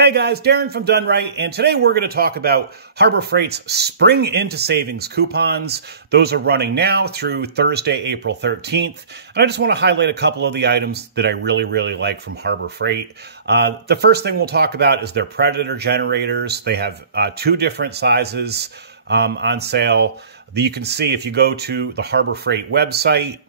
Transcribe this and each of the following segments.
Hey guys, Darren from Done Right, and today we're going to talk about Harbor Freight's Spring Into Savings coupons. Those are running now through Thursday, April 13th, and I just want to highlight a couple of the items that I really like from Harbor Freight. The first thing we'll talk about is their Predator generators. They have two different sizes on sale. You can see if you go to the Harbor Freight website,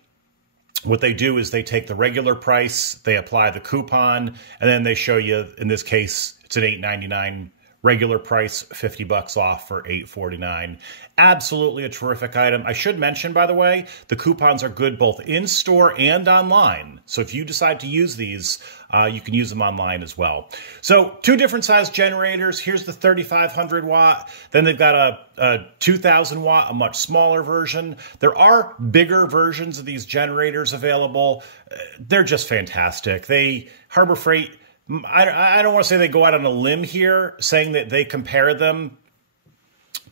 what they do is they take the regular price, they apply the coupon, and then they show you, in this case, it's an $8.99 regular price, $50 off for $8.49. Absolutely a terrific item. I should mention, by the way, the coupons are good both in-store and online. So if you decide to use these, you can use them online as well. So two different size generators. Here's the 3,500 watt. Then they've got a 2,000 watt, a much smaller version. There are bigger versions of these generators available. They're just fantastic. Harbor Freight, I don't want to say they go out on a limb here saying that they compare them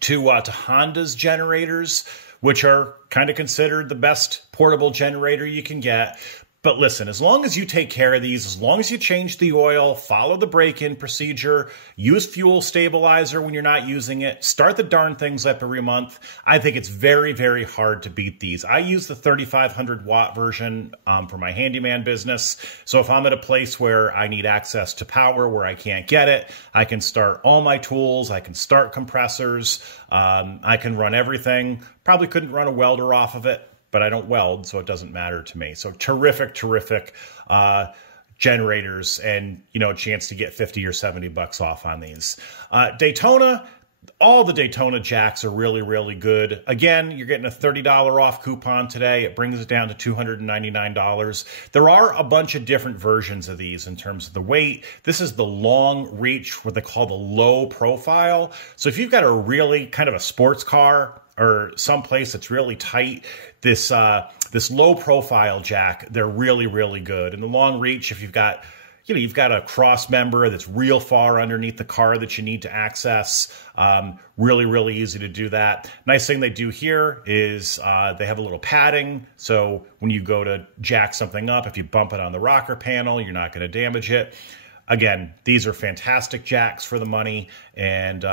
to Honda's generators, which are kind of considered the best portable generator you can get. But listen, as long as you take care of these, as long as you change the oil, follow the break-in procedure, use fuel stabilizer when you're not using it, start the darn things up every month, I think it's very hard to beat these. I use the 3,500 watt version for my handyman business. So if I'm at a place where I need access to power where I can't get it, I can start all my tools, I can start compressors, I can run everything. Probably couldn't run a welder off of it, but I don't weld, so it doesn't matter to me. So terrific generators, and a chance to get 50 or 70 bucks off on these. Daytona, all the Daytona jacks are really good. Again, you're getting a $30 off coupon today. It brings it down to $299. There are a bunch of different versions of these in terms of the weight. This is the long reach, what they call the low profile. So if you've got a really kind of a sports car or someplace that's really tight, this low profile jack, they're really good. And the long reach, if you've got a cross member that's real far underneath the car that you need to access, really easy to do that. Nice thing they do here is they have a little padding, so when you go to jack something up, if you bump it on the rocker panel, you're not going to damage it. Again, these are fantastic jacks for the money, and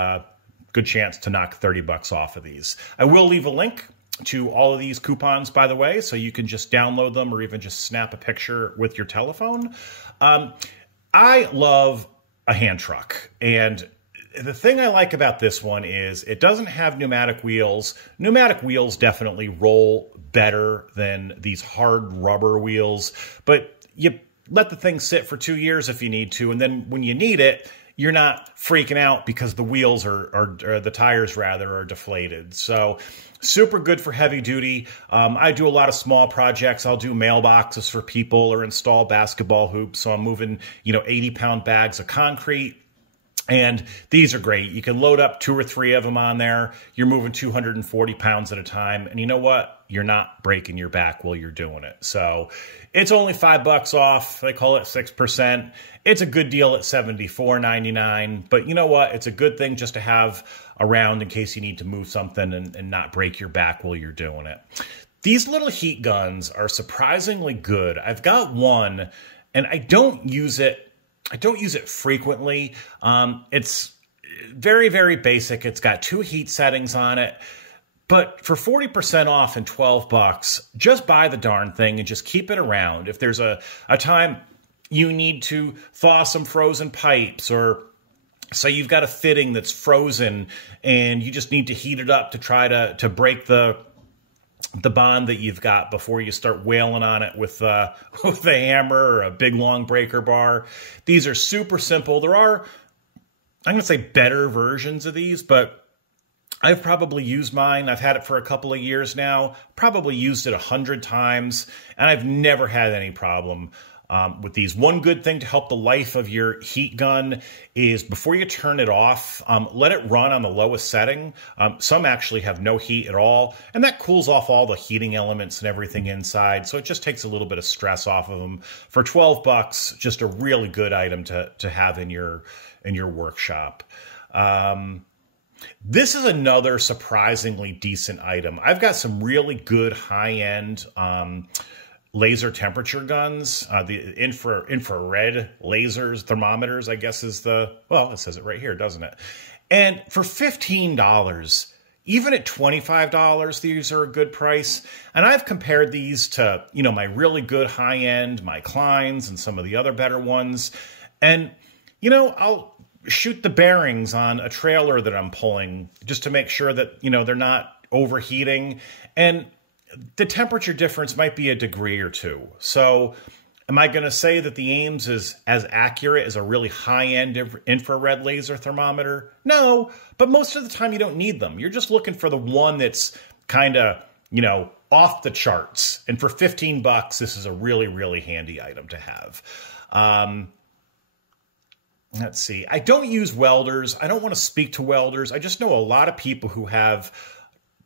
good chance to knock 30 bucks off of these. I will leave a link to all of these coupons, by the way, so you can just download them or even just snap a picture with your telephone. I love a hand truck, and the thing I like about this one is it doesn't have pneumatic wheels. Pneumatic wheels definitely roll better than these hard rubber wheels, but you let the thing sit for 2 years if you need to, and then when you need it, you're not freaking out because the wheels or the tires rather are deflated. So super good for heavy duty. I do a lot of small projects. I'll do mailboxes for people or install basketball hoops. So I'm moving, 80-pound bags of concrete. And these are great. You can load up 2 or 3 of them on there. You're moving 240 pounds at a time. And you know what? You're not breaking your back while you're doing it. So it's only $5 off. They call it 6%. It's a good deal at $74.99. But you know what? It's a good thing just to have around in case you need to move something and not break your back while you're doing it. These little heat guns are surprisingly good. I've got one, and I don't use it frequently. It's very basic. It's got 2 heat settings on it. But for 40% off and 12 bucks, just buy the darn thing and just keep it around. If there's a time you need to thaw some frozen pipes, or say you've got a fitting that's frozen and you just need to heat it up to try to break the bond that you've got before you start wailing on it with a hammer or a big long breaker bar. These are super simple. There are, I'm going to say, better versions of these, but I've probably used mine. I've had it for a couple of years now, probably used it 100 times, and I've never had any problem with these. One good thing to help the life of your heat gun is before you turn it off, let it run on the lowest setting. Some actually have no heat at all, and that cools off all the heating elements and everything inside, so it just takes a little bit of stress off of them. For 12 bucks, just a really good item to have in your workshop. This is another surprisingly decent item. I've got some really good high-end laser temperature guns, the infrared lasers, thermometers, I guess is well, it says it right here, doesn't it? And for $15, even at $25, these are a good price. And I've compared these to, my really good high-end, my Kleins and some of the other better ones. And, I'll shoot the bearings on a trailer that I'm pulling just to make sure that, they're not overheating. And the temperature difference might be a degree or two. So am I going to say that the Ames is as accurate as a really high-end infrared laser thermometer? No, but most of the time you don't need them. You're just looking for the one that's kind of, off the charts. And for $15, this is a really, really handy item to have. Let's see. I don't use welders. I don't want to speak to welders. I just know a lot of people who have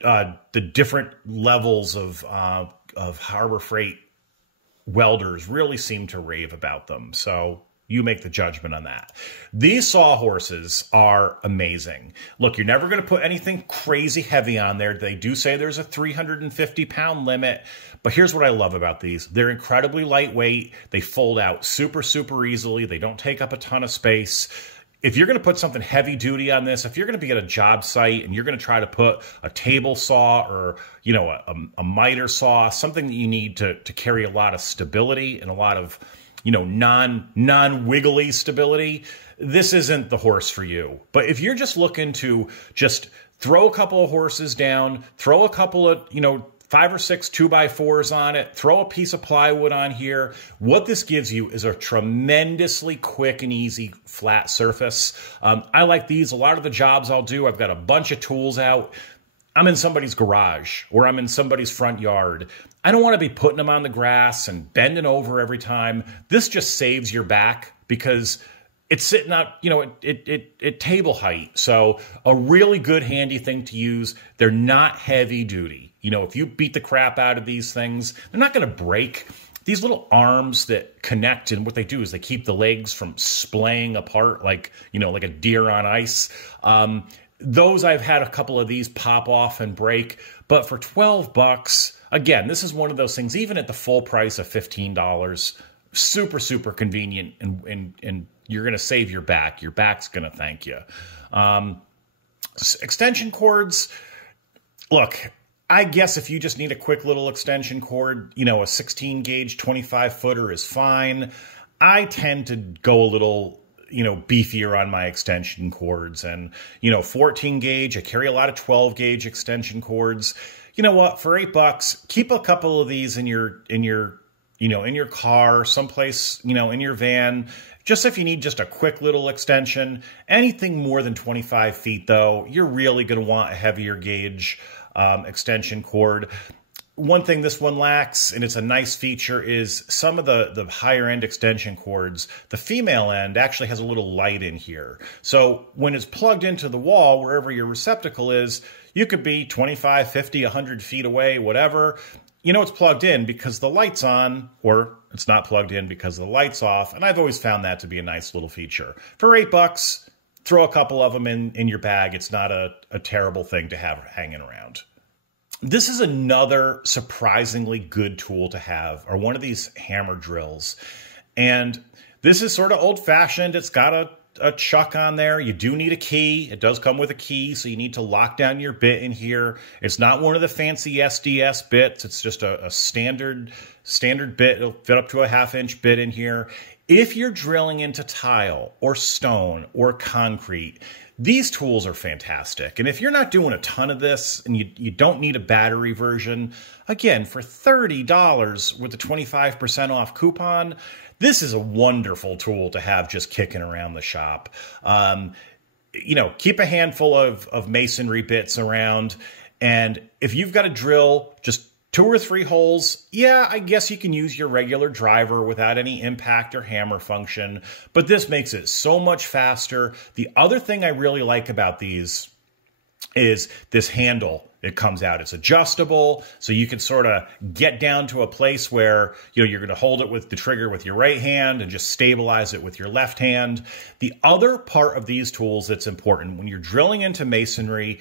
the different levels of Harbor Freight welders really seem to rave about them. So you make the judgment on that. These sawhorses are amazing. Look, you're never going to put anything crazy heavy on there. They do say there's a 350-pound limit, but here's what I love about these. They're incredibly lightweight. They fold out super, super easily. They don't take up a ton of space. If you're going to put something heavy duty on this, if you're going to be at a job site and you're going to try to put a table saw or, a miter saw, something that you need to carry a lot of stability and a lot of, non-wiggly stability, this isn't the horse for you. But if you're just looking to just throw a couple of horses down, throw a couple of, 5 or 6 2x4s on it, throw a piece of plywood on here. What this gives you is a tremendously quick and easy flat surface. I like these. A lot of the jobs I'll do, I've got a bunch of tools out. I'm in somebody's garage or I'm in somebody's front yard. I don't want to be putting them on the grass and bending over every time. This just saves your back because it's sitting out, at table height. So a really good handy thing to use. They're not heavy duty. If you beat the crap out of these things, they're not going to break. These little arms that connect, and what they do is they keep the legs from splaying apart like a deer on ice. Those I've had a couple of these pop off and break, but for $12, again, this is one of those things, even at the full price of $15, super, super convenient, and you're going to save your back. Your back's going to thank you. Extension cords, look, I guess if you just need a quick little extension cord, a 16 gauge 25 footer is fine. I tend to go a little beefier on my extension cords, and 14 gauge. I carry a lot of 12 gauge extension cords. You know what? For $8, keep a couple of these in your car, someplace, in your van, just if you need just a quick little extension. Anything more than 25 feet, though, you're really going to want a heavier gauge extension cord. One thing this one lacks, and it's a nice feature, is some of the higher end extension cords, the female end actually has a little light in here. So when it's plugged into the wall, wherever your receptacle is, you could be 25, 50, 100 feet away, whatever. It's plugged in because the light's on, or it's not plugged in because the light's off. And I've always found that to be a nice little feature. For $8, throw a couple of them in your bag. It's not a terrible thing to have hanging around. This is another surprisingly good tool to have, or one of these hammer drills. And this is sort of old-fashioned. It's got a chuck on there. You do need a key. It does come with a key, so you need to lock down your bit in here. It's not one of the fancy SDS bits. It's just a standard bit. It'll fit up to a 1/2-inch bit in here. If you're drilling into tile or stone or concrete, these tools are fantastic. And if you're not doing a ton of this and you don't need a battery version, again, for $30 with a 25% off coupon, this is a wonderful tool to have just kicking around the shop. Keep a handful of masonry bits around. And if you've got a drill, just 2 or 3 holes, yeah, I guess you can use your regular driver without any impact or hammer function, but this makes it so much faster. The other thing I really like about these is this handle. It comes out. It's adjustable, so you can sort of get down to a place where you're going to hold it with the trigger with your right hand and just stabilize it with your left hand. The other part of these tools that's important when you're drilling into masonry,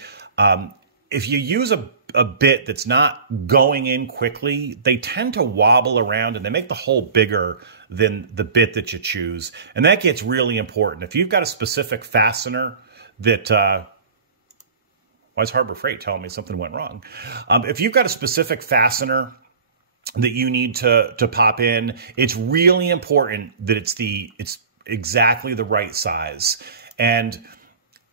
if you use a a bit that's not going in quickly, they tend to wobble around and they make the hole bigger than the bit that you choose. And that gets really important. If you've got a specific fastener that, why is Harbor Freight telling me something went wrong? If you've got a specific fastener that you need to pop in, it's really important that it's exactly the right size. And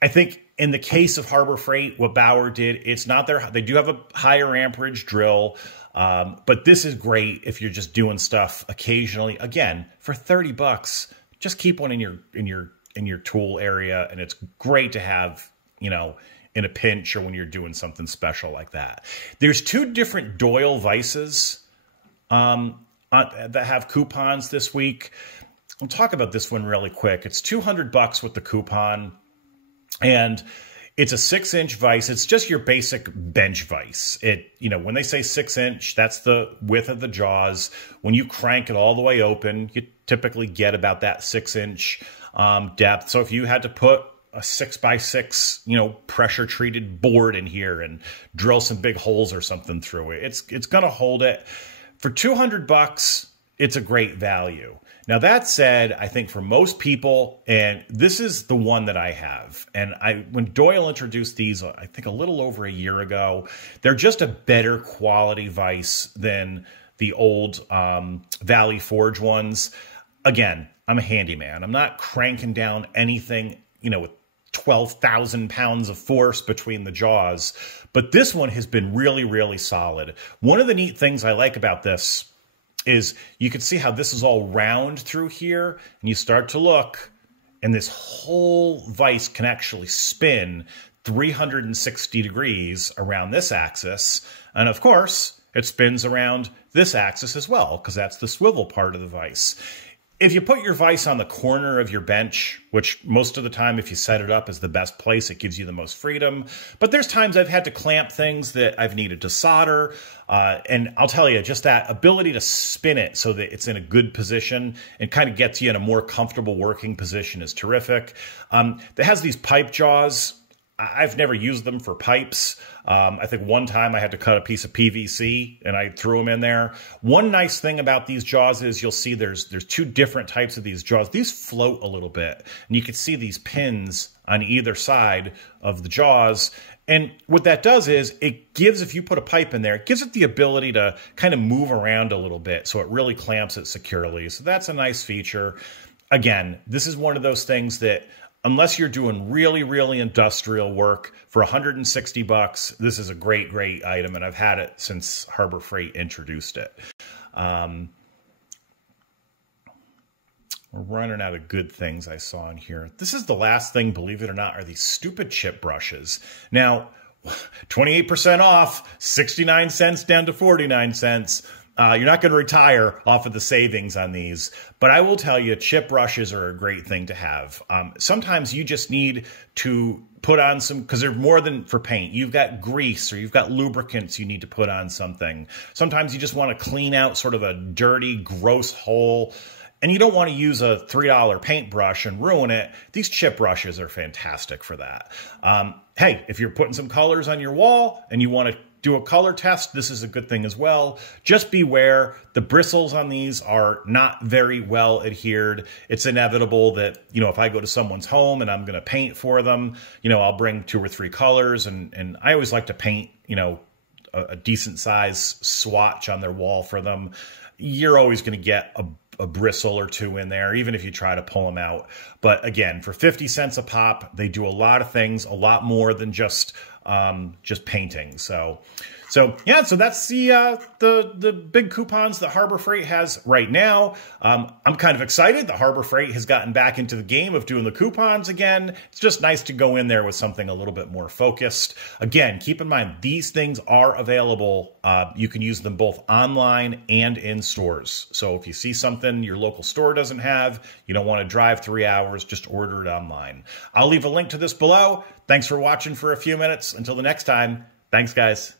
I think in the case of Harbor Freight, what Bauer did, it's not they do have a higher amperage drill, but this is great if you're just doing stuff occasionally. Again, for 30 bucks, just keep one in your tool area, and it's great to have, you know, in a pinch or when you're doing something special like that. There's 2 different Doyle vices that have coupons this week. I'll talk about this one really quick. It's 200 bucks with the coupon, and it's a 6-inch vise. It's just your basic bench vise. You know, when they say 6-inch, that's the width of the jaws. When you crank it all the way open, you typically get about that 6-inch depth. So if you had to put a 6x6, you know, pressure treated board in here and drill some big holes or something through it, it's going to hold it. For 200 bucks, it's a great value. Now, that said, I think for most people, and this is the one that I have, and when Doyle introduced these, I think a little over a year ago, they're just a better quality vise than the old Valley Forge ones. Again, I'm a handyman. I'm not cranking down anything, you know, with 12,000 pounds of force between the jaws, but this one has been really, really solid. One of the neat things I like about this is you can see how this is all round through here, and you start to look, and this whole vise can actually spin 360 degrees around this axis. And of course, it spins around this axis as well, because that's the swivel part of the vise. If you put your vise on the corner of your bench, which most of the time, if you set it up, is the best place, it gives you the most freedom. But there's times I've had to clamp things that I've needed to solder. And I'll tell you, just that ability to spin it so that it's in a good position and kind of gets you in a more comfortable working position is terrific. It has these pipe jaws. I've never used them for pipes. I think one time I had to cut a piece of PVC and I threw them in there. One nice thing about these jaws is you'll see there's 2 different types of these jaws. These float a little bit, and you can see these pins on either side of the jaws. And what that does is it gives, if you put a pipe in there, it gives it the ability to kind of move around a little bit, so it really clamps it securely. So that's a nice feature. Again, this is one of those things that, unless you're doing really, really industrial work, for 160 bucks, this is a great, great item, and I've had it since Harbor Freight introduced it. We're running out of good things I saw in here. This is the last thing, believe it or not, are these stupid chip brushes. Now, 28% off, 69 cents down to 49 cents. You're not going to retire off of the savings on these, but I will tell you, chip brushes are a great thing to have. Sometimes you just need to put on some, because they're more than for paint. You've got grease or you've got lubricants you need to put on something. Sometimes you just want to clean out sort of a dirty, gross hole, and you don't want to use a $3 paintbrush and ruin it. These chip brushes are fantastic for that. Hey, if you're putting some colors on your wall and you want to do a color test, this is a good thing as well. Just beware, the bristles on these are not very well adhered. It's inevitable that, you know, if I go to someone's home and I'm going to paint for them, you know, I'll bring 2 or 3 colors, and I always like to paint, you know, a decent size swatch on their wall for them. You're always going to get a bristle or 2 in there, even if you try to pull them out. But again, for 50 cents a pop, they do a lot of things, a lot more than just painting. So yeah, so that's the big coupons that Harbor Freight has right now. I'm kind of excited that Harbor Freight has gotten back into the game of doing the coupons again. It's just nice to go in there with something a little bit more focused. Again, keep in mind, these things are available. You can use them both online and in stores. So if you see something your local store doesn't have, you don't want to drive 3 hours, just order it online. I'll leave a link to this below. Thanks for watching for a few minutes. Until the next time, thanks, guys.